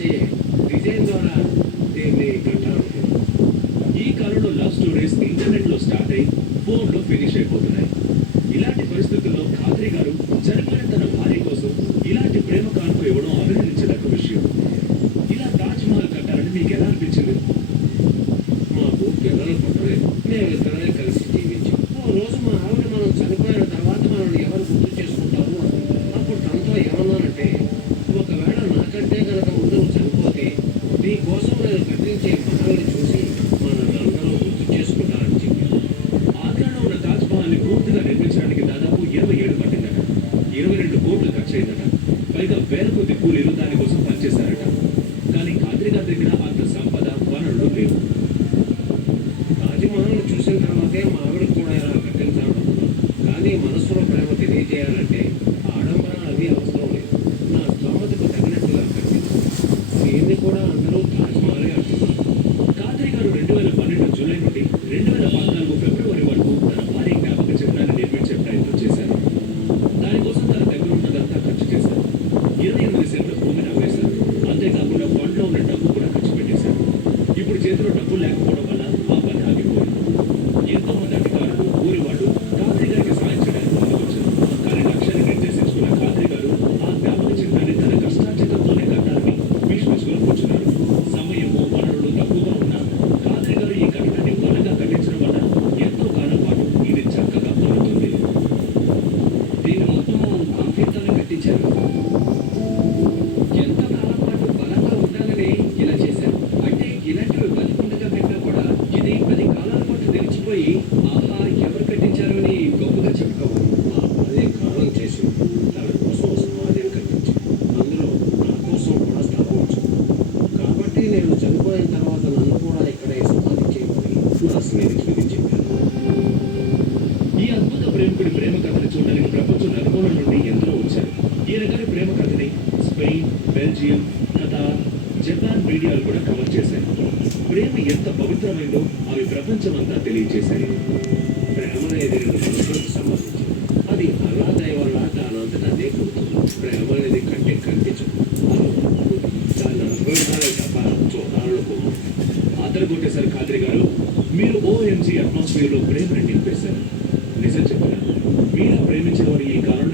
వచ్చే డిజైన్ ద్వారా దీన్ని కట్టాలనుకుంటున్నాను. ఈ కాలంలో లవ్ స్టోరీస్ ఇంటర్నెట్ లో స్టార్ట్ అయి ఫోన్ లో ఫినిష్ అయిపోతున్నాయి. ఇలాంటి పరిస్థితుల్లో ఖాద్రి గారు చనిపోయిన తన భార్య కోసం ఇలాంటి ప్రేమ కానుక ఇవ్వడం అభినందించదగ్గ విషయం. ఇలా తాజ్ మహల్ కట్టాలని మీకు ఎలా అనిపించింది? మాకు పిల్లలు పుట్టలేదు. మేమిద్దరమే కలిసి జీవించాం. ఓ రోజు మా ఆవిడ మనం చనిపోయిన తర్వాత మనల్ని ఎవరు గుర్తు చేసుకుంటారు అని. అప్పుడు తనతో ఏమన్నానంటే, ఒకవేళ నాకంటే కనుక ముందు నువ్వు చనిపోతే నీ కోసం నేను కట్టించే మహల్ని చూసి మనల్ని అందరూ గుర్తు చేసుకుంటారని చెప్పాను. ఆగ్రాలో ఉన్న తాజ్ మహల్ ని పూర్తిగా నిర్మించడానికి దాదాపు 20 ఏళ్ళు పట్టిందట. 22 కోట్లు ఖర్చు అయిందట. పైగా వేల కొద్ది కూలీలు దానికోసం పనిచేశారట. కానీ ఖాద్రి గారి దగ్గర అంత సంపద వనరులు లేవు. తాజ్మహల్ని చూసిన తర్వాతే మా ఆవిడకి కూడా ఇలా కట్టించాలనుకున్నాను. కానీ మనసులో ప్రేమ తెలియజేయాలంటే ఆడంబరాలు అవి అవసరం లేదు. నా స్తోమతకు తగినట్టుగా కట్టించాను. దీన్ని కూడా అందరూ తాజ్మహలే అంటున్నారు. ఖాద్రి గారు 2012 జూలై నుండి 2014 ఫిబ్రవరి వరకు తన భార్య జ్ఞాపక చిహ్నాన్ని నిర్మించే ప్రయత్నం చేశారు. దానికోసం తన దగ్గర ఉన్నదంతా ఖర్చు చేశారు. 28 సెంట్ల భూమిని అమ్మేశారు. అంతేకాకుండా ఫండ్లో ఉన్న డబ్బు కూడా ఖర్చు పెట్టేశారు. ఇప్పుడు చేతిలో డబ్బు లేకపోవడం వల్ల ఆ పని ఆగిపోయింది. ఎంతో మంది అధికారులు, ఊరి వాళ్ళు ఖాద్రి గారికి సాయం చేయడానికి ముందుకొచ్చారు. కానీ లక్ష్యాన్ని నిర్దేశించుకున్న ఖాద్రి గారు ఆ జ్ఞాపక చిహ్నాన్ని తన కష్టార్జితంతోనే కట్టాలని భీష్మించుకుని కూర్చున్నారు. సమయము, వనరులు తక్కువగా ఉన్నా ఖాద్రి గారు ఈ కట్టడాన్ని బలంగా కట్టించడం వల్ల ఎంతో కాలం పాటు ఇది చక్కగా మారుతుంది. దీని మొత్తం కాంక్రీట్తోనే కట్టించారు. ఎంతో కాలం పాటు బలంగా ఉండాలని ఇలా చేశారు. అంటే ఇలాంటివి బతికుండగా పెట్టినా కూడా ఇది 10 కాలాల పాటు నిలిచిపోయి ఆహా ఎవరు కట్టించారు అని గొప్పగా చెప్పుకోవాలి. మా అదే కారణం చేసి తన కోసం సమాధిని కట్టించి అందులో నా కోసం కూడా స్థలం ఉంచాను. కాబట్టి నేను చనిపోయిన తర్వాత నన్ను కూడా ఇక్కడే సమాధి చేయమని నా స్నేహితుడికి చెప్పాను. ఈ అద్భుత ప్రేమికుడి ప్రేమ కథను చూడడానికి ప్రపంచం నలుమూలల నుండి ఎందరో వచ్చారు. ఈయన గారి ప్రేమ కథని స్పెయిన్, బెల్జియం, ఖతార్, జపాన్ మీడియాలు కూడా కవర్ చేశాయి. ప్రేమ ఎంత పవిత్రమైందో అవి ప్రపంచమంతా తెలియజేశాయి. ప్రేమ అనేది 2 మనసులకు సంబంధించింది. అది అల్లా దయ వల్ల దానంతట అదే పుడుతుంది. ప్రేమ అనేది కంటికి కనిపించదు. దాన్ని అనుభవించాలి తప్ప చూడాలనుకో. అదరగొట్టేశారు ఖాద్రి గారు. మీరు OMG అట్మాస్ఫియర్ లో ప్రేమని నింపేశారు. నిజం చెప్తున్నారు, మీలా ప్రేమించిన వారు ఈ కాలంలో